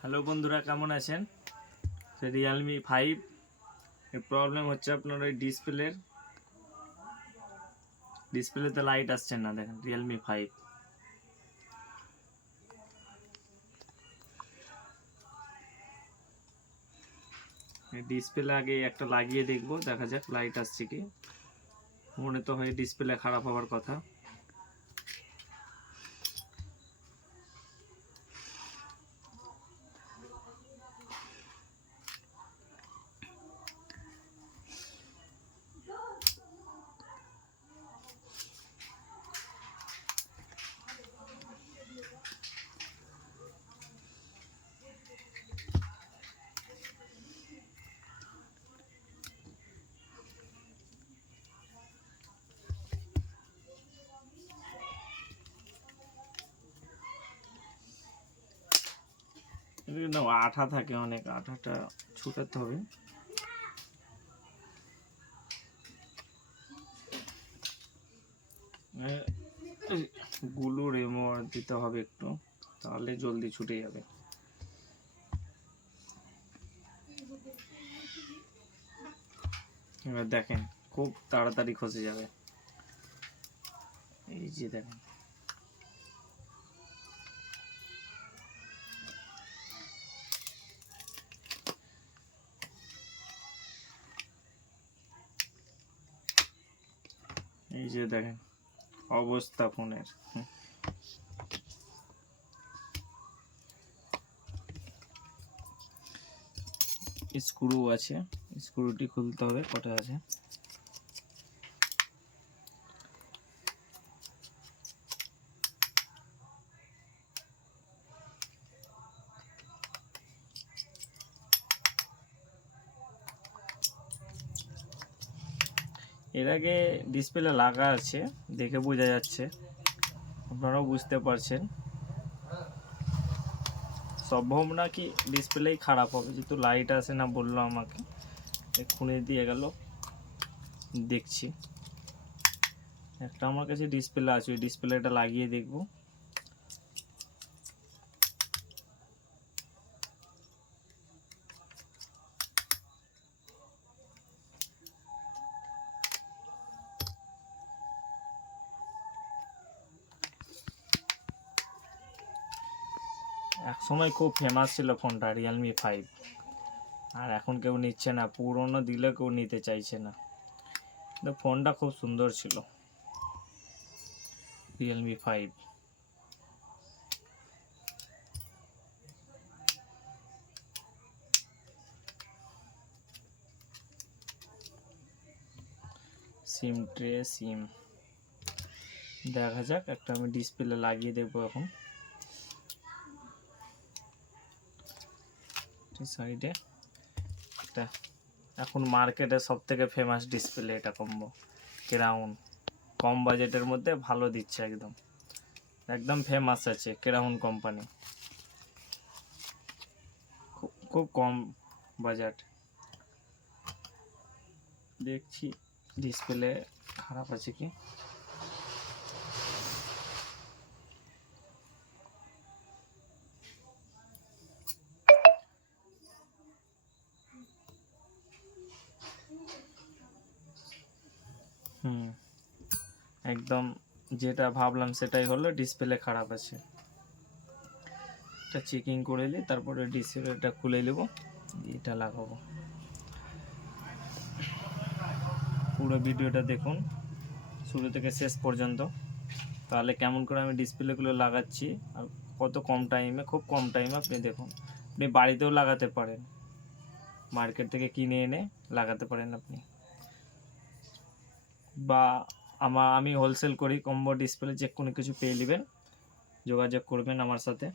Hello বন্ধুরা, কেমন আছেন? রিয়েলমি ফাইভ এর প্রবলেম হচ্ছে আপনার ওই ডিসপ্লের ডিসপ্লেতে লাইট আসছে না, দেখেন রিয়েলমি ফাইভ ডিসপ্লে আগে একটা লাগিয়ে দেখব, দেখা যাক লাইট আসছে কি। মনে তো হয় ডিসপ্লে খারাপ হওয়ার কথা। না, আঠা থাকে অনেক, আঠাটা ছুটাতে হবে। গুলো রেমোয়ার দিতে হবে একটু, তাহলে জলদি ছুটে যাবে। এবার দেখেন, খুব তাড়াতাড়ি খসে যাবে। এই যে দেখেন। এই যে দেখেন অবস্থা ফোনের। স্ক্রু আছে স্ক্রুটি খুলতে হবে কটা আছে এর আগে ডিসপ্লে লাগা আছে, দেখে বোঝা যাচ্ছে। আপনারাও বুঝতে পারছেন। সম্ভব না কি ডিসপ্লেই খারাপ হবে, যেহেতু লাইট আসে না বলল আমাকে। এক্ষুনি দিয়ে গেল। দেখছি। একটা আমার কাছে ডিসপ্লে আছে, ওই ডিসপ্লেটা লাগিয়ে দেখব। সময় খুব ফেমাস ছিল ফোনটা রিয়েলমি ফাইভ আর এখন কেউ নিচ্ছে না, পুরনো দিলে কেউ নিতে চাইছে না। কিন্তু ফোনটা খুব সুন্দর ছিল Realme five SIM tray SIM দেখা যাক, একটা আমি ডিসপ্লে লাগিয়ে দেখব এখন। সাইডে একটা এখন মার্কেটে সব থেকে ফেমাস ডিসপ্লে এটা কম্বো ক্রাউন কম বাজেটের মধ্যে ভালো দিচ্ছে একদম। একদম ফেমাস আছে ক্রাউন কোম্পানি খুব খুব কম বাজেট দেখছি ডিসপ্লে খারাপ আছে কি? একদম যেটা ভাবলাম সেটাই হলো ডিসপ্লে খারাপ আছে। এটা চেকিং করে নিই, তারপরে ডিসপ্লেটা খুলে নেব, এটা লাগাবো। পুরো ভিডিওটা দেখুন, শুরু থেকে শেষ পর্যন্ত। তাহলে কেমন করে আমি ডিসপ্লেগুলো লাগাচ্ছি, আর কত কম টাইমে খুব কম টাইমে আপনি দেখুন, আপনি বাড়িতেও লাগাতে পারেন। মার্কেট থেকে কিনে এনে লাগাতে পারেন আপনি। বা আমার আমি হোলসেল করি কম্বো ডিসপ্লে যে কোনো কিছু পেয়ে নেবেন, যোগাযোগ করবেন আমার সাথে।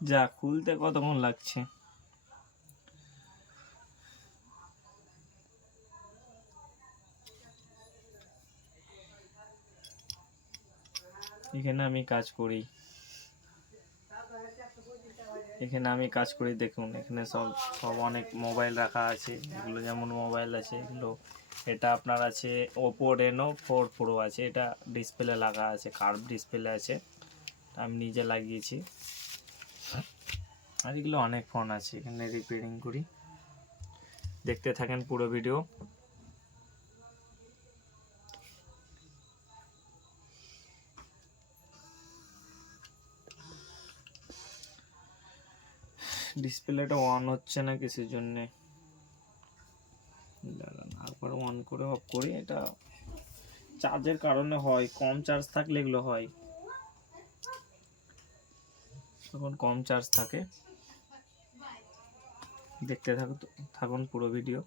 যা, খুলতে কতক্ষণ লাগছে এখানে আমি কাজ করি। এখানে আমি কাজ করি, দেখুন, এখানে সব সব অনেক মোবাইল রাখা আছে। এগুলো যেমন মোবাইল আছে, এগুলো, এটা আপনার আছে ওপো রেনো ফোর প্রো আছে। এটা ডিসপ্লে লাগা আছে কার্ভ ডিসপ্লে আছে। আমি নিজে লাগিয়েছি। আর এগুলো অনেক ফোন আছে, এখানে রিপেয়ারিং করি। দেখতে থাকেন পুরো ভিডিও ডিসপ্লেটা অন হচ্ছে না কিসের জন্যে একবার অন করে অফ করি, এটা চার্জের কারণে হয়, কম চার্জ থাকলে এগুলো হয়। তখন কম চার্জ থাকে। দেখতে থাকুন থাকুন পুরো ভিডিও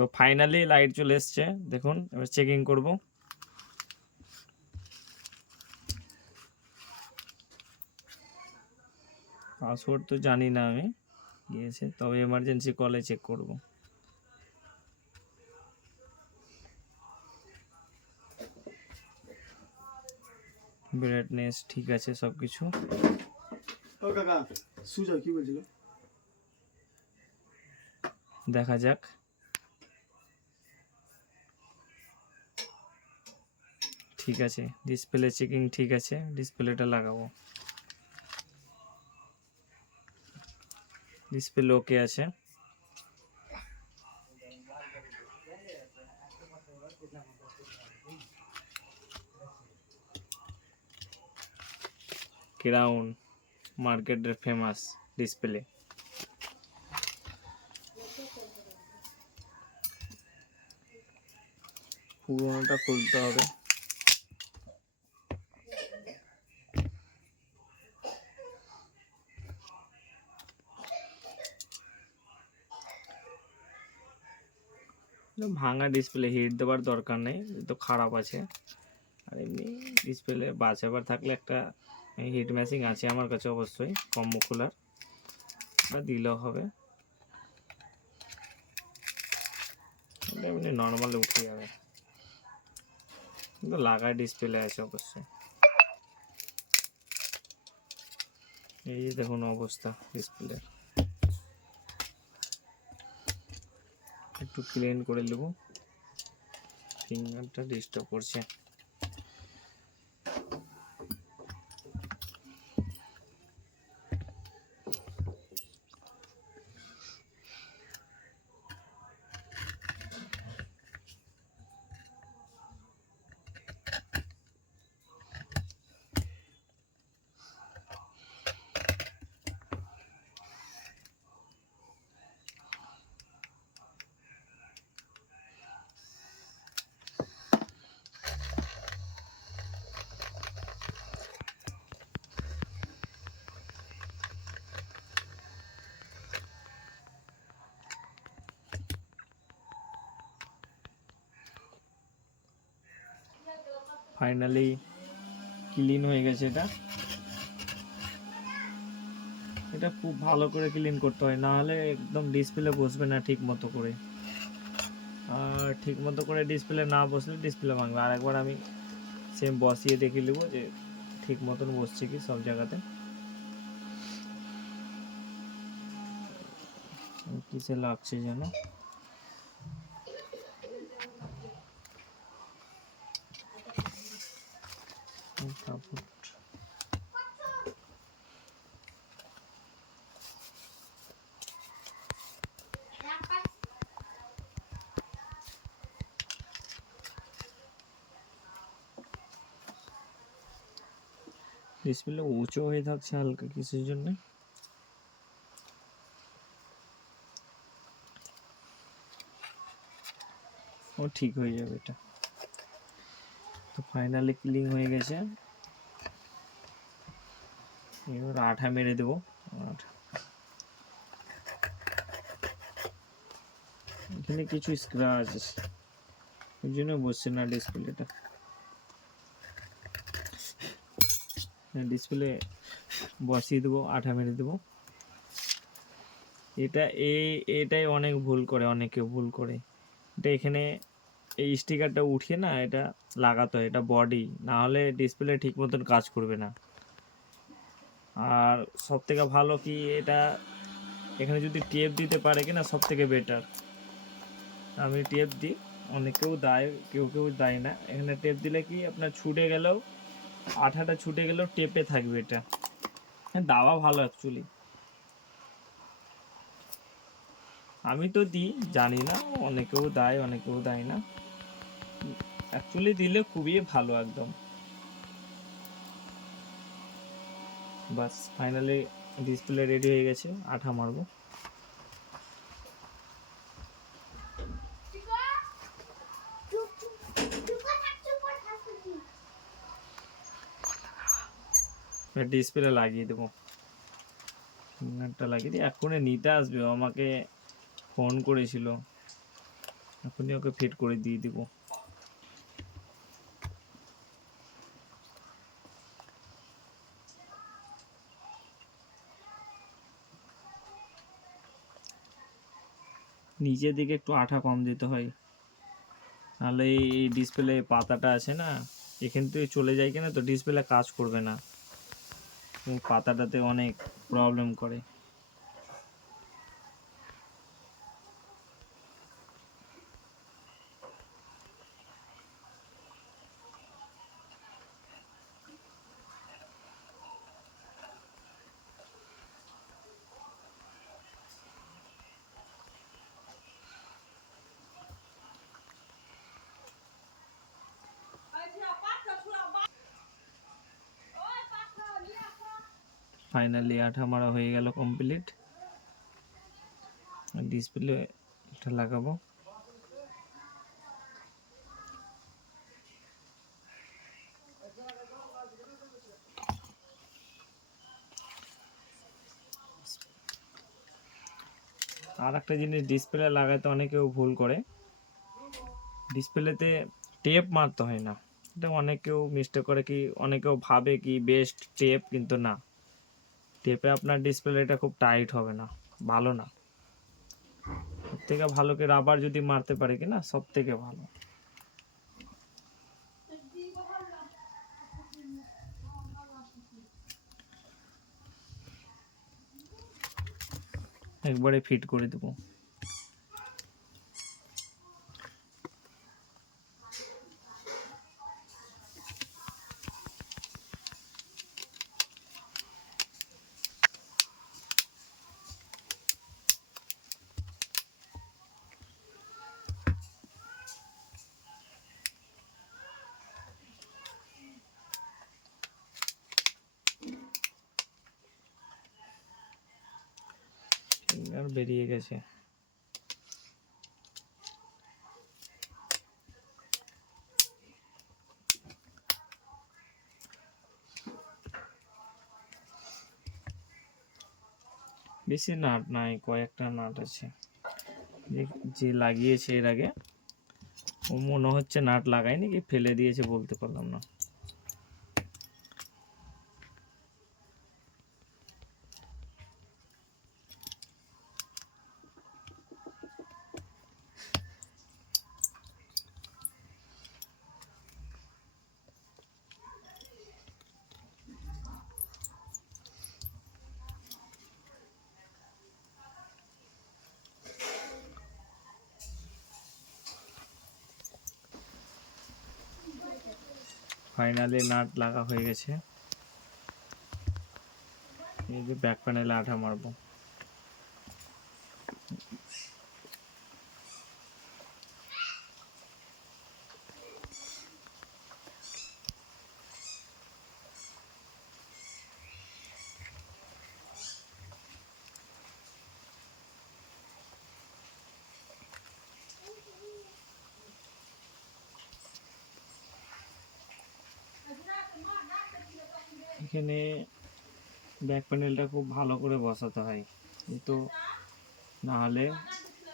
তো ফাইনালি লাইট চলে এসছে। দেখুন এবার চেকিং করব। পাসওয়ার্ড তো জানি না আমি। গিয়েছে তবে এমার্জেন্সি কলে চেক করব। ব্রাইটনেস ঠিক আছে সব কিছু ও কাকা সুজয় কি বলছিল? দেখা যাক। ঠিক আছে। ডিসপ্লে চেকিং ঠিক আছে। ডিসপ্লেটা লাগাবো। ডিসপ্লে ওকে আছে। ক্রাউন মার্কেটের ফেমাস ডিসপ্লে পুরোনোটা খুলতে হবে। ভাঙা ডিসপ্লে হিট দেওয়ার দরকার নেই তো খারাপ আছে। আর এমনি ডিসপ্লে বাঁচাবার থাকলে একটা হিট ম্যাচিং আছে আমার কাছে অবশ্যই কম্বো কুলার বা দিলেও হবে। এমনি নর্মালে উঠে যাবে। কিন্তু লাগায় ডিসপ্লে আছে অবশ্যই। এই যে দেখুন অবস্থা ডিসপ্লের একটু ক্লিন করে নেব। ফিঙ্গারটা ডিস্টার্ব করছে। ফাইনালি ক্লিন হয়ে গেছে এটা। এটা খুব ভালো করে ক্লিন করতে হয় না হলে একদম ডিসপ্লে বসবে না ঠিক মতো করে। আর ঠিক মতো করে ডিসপ্লে না বসলে ডিসপ্লে ভাঙবে। আর একবার আমি সেম বসিয়ে দেখে নেব যে ঠিক মতন বসছে কি সব জায়গাতে। কিসে লাগছে যেন তারপর ডিসপ্লে উঁচু হয়ে থাকছে হালকা কিসের জন্য। ও ঠিক হয়ে যাবে এটা। তো ফাইনালি ক্লিন হয়ে গেছে। এবার আঠা মেরে দেবো। আঠা। এখানে কিছু স্ক্র্যাচ আছে ওই জন্য বসছে না ডিসপ্লেটা ডিসপ্লে বসিয়ে দেবো, আঠা মেরে দেবো। এটা এই এটাই অনেক ভুল করে, অনেকে ভুল করে। এটা এখানে এই স্টিকারটা উঠিয়ে না এটা লাগাতে হয়, এটা বডি না হলে ডিসপ্লে ঠিক মতন কাজ করবে না। আর সব থেকে ভালো কি এটা এখানে যদি টেপ দিতে পারে কিনা সব থেকে বেটার আমি টেপ দিই, অনেকেও দেয়, কেউ কেউ দেয় না। এখানে টেপ দিলে কি আপনার ছুটে গেলেও আঠাটা ছুটে গেলেও টেপে থাকবে এটা। হ্যাঁ দাওয়া ভালো অ্যাকচুয়ালি আমি তো দিই, জানি না, অনেকেও দেয় অনেকেও দেয় না। অ্যাকচুয়ালি দিলে খুবই ভালো একদম। বাস ফাইনালি ডিসপ্লে রেডি হয়ে গেছে, আঠা মারবো। ডিসপ্লে লাগিয়ে দেবো। ফিঙ্গারটা লাগিয়ে দিই এখনই নিতে আসবে আমাকে ফোন করেছিল। এখনই ওকে ফিট করে দিয়ে দিব। নিচের দিকে একটু আঠা কম দিতে হয়। নাহলে এই ডিসপ্লে পাতাটা আছে না, এখান থেকে চলে যায় কিনা তো ডিসপ্লে কাজ করবে না। পাতাটাতে অনেক প্রবলেম করে। ফাইনালি আঠা মারা হয়ে গেল কমপ্লিট ডিসপ্লে এটা লাগাবো। আর একটা জিনিস ডিসপ্লে লাগাতে অনেকেও ভুল করে। ডিসপ্লেতে টেপ মারতে হয় না। এটা অনেকেও মিস্টেক করে কি, অনেকেও ভাবে কি বেস্ট টেপ কিন্তু না। টেপে আপনার ডিসপ্লেটা খুব টাইট হবে না, ভালো না। সব থেকে ভালো কি রাবার যদি মারতে পারে কি না, সব থেকে ভালো। একবারে ফিট করে দেবো আর বেরিয়ে গেছে। বেশি নাট নাই, কয়েকটা নাট আছে। যে লাগিয়েছে এর আগে, ও মনে হচ্ছে নাট লাগায়নি, কি ফেলে দিয়েছে বলতে পারলাম না। ফাইনালি নাট লাগা হয়ে গেছে। এই যে ব্যাক প্যানেলে আঠা মারবো। এখানে ব্যাক প্যানেলটা খুব ভালো করে বসাতে হয়। কিন্তু না হলে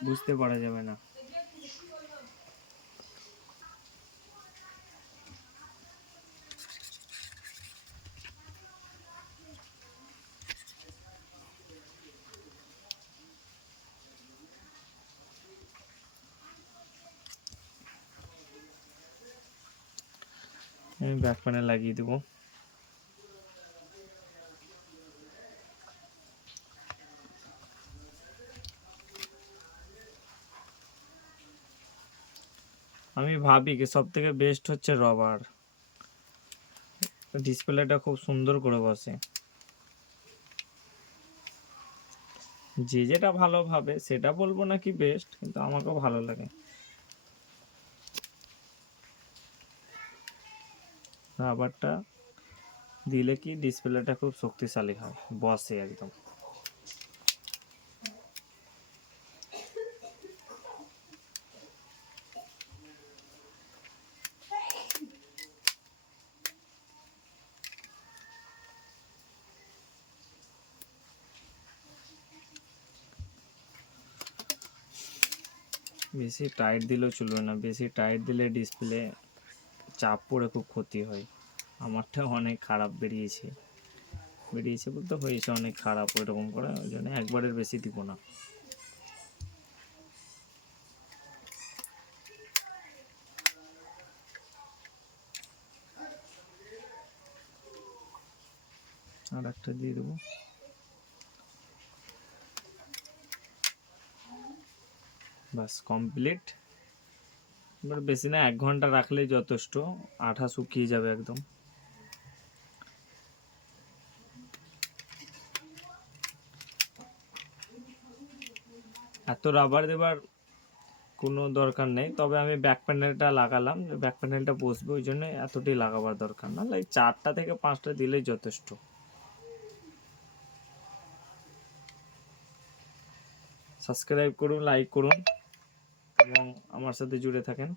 বুঝতে পারা যাবে না। আমি ব্যাক প্যানেল লাগিয়ে দেবো। আমি ভাবি কি সব থেকে বেস্ট হচ্ছে রবার ডিসপ্লেটা খুব সুন্দর করে বসে। যে যেটা ভালো ভাবে, সেটা বলব না কি বেস্ট কিন্তু আমাকেও ভালো লাগে। রাবারটা দিলে কি ডিসপ্লেটা খুব শক্তিশালী হয়, বসে একদম। বেশি টাইট দিলেও চলবে না, বেশি টাইট দিলে ডিসপ্লে চাপ পড়ে খুব ক্ষতি হয়। আমারটা অনেক খারাপ বেরিয়েছে। বেরিয়েছে বলতে হয়েছে অনেক খারাপ, ওইরকম করে, ওই জন্য একবারের বেশি দিব না। আর একটা দিয়ে দেবো। বাস কমপ্লিট এবার বেশি না, এক ঘণ্টা রাখলেই যথেষ্ট, আঠা শুকিয়ে যাবে একদম। এত রাবার দেবার কোনো দরকার নেই, তবে আমি ব্যাক প্যানেলটা লাগালাম ব্যাক প্যানেলটা বসবে, ওই জন্য এতটাই লাগাবার দরকার না। লাইক চারটা থেকে পাঁচটা দিলেই যথেষ্ট। সাবস্ক্রাইব করুন লাইক করুন। এবং আমার সাথে জুড়ে থাকেন।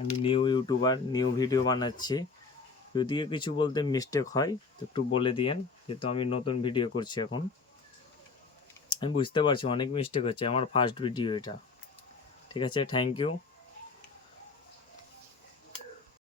আমি নিউ ইউটিউবার, নিউ ভিডিও বানাচ্ছি। যদি কিছু বলতে মিস্টেক হয়, তো একটু বলে দিয়েন, যেহেতু আমি নতুন ভিডিও করছি এখন। আমি বুঝতে পারছি অনেক মিস্টেক হচ্ছে, আমার ফার্স্ট ভিডিও এটা। ঠিক আছে থ্যাংক ইউ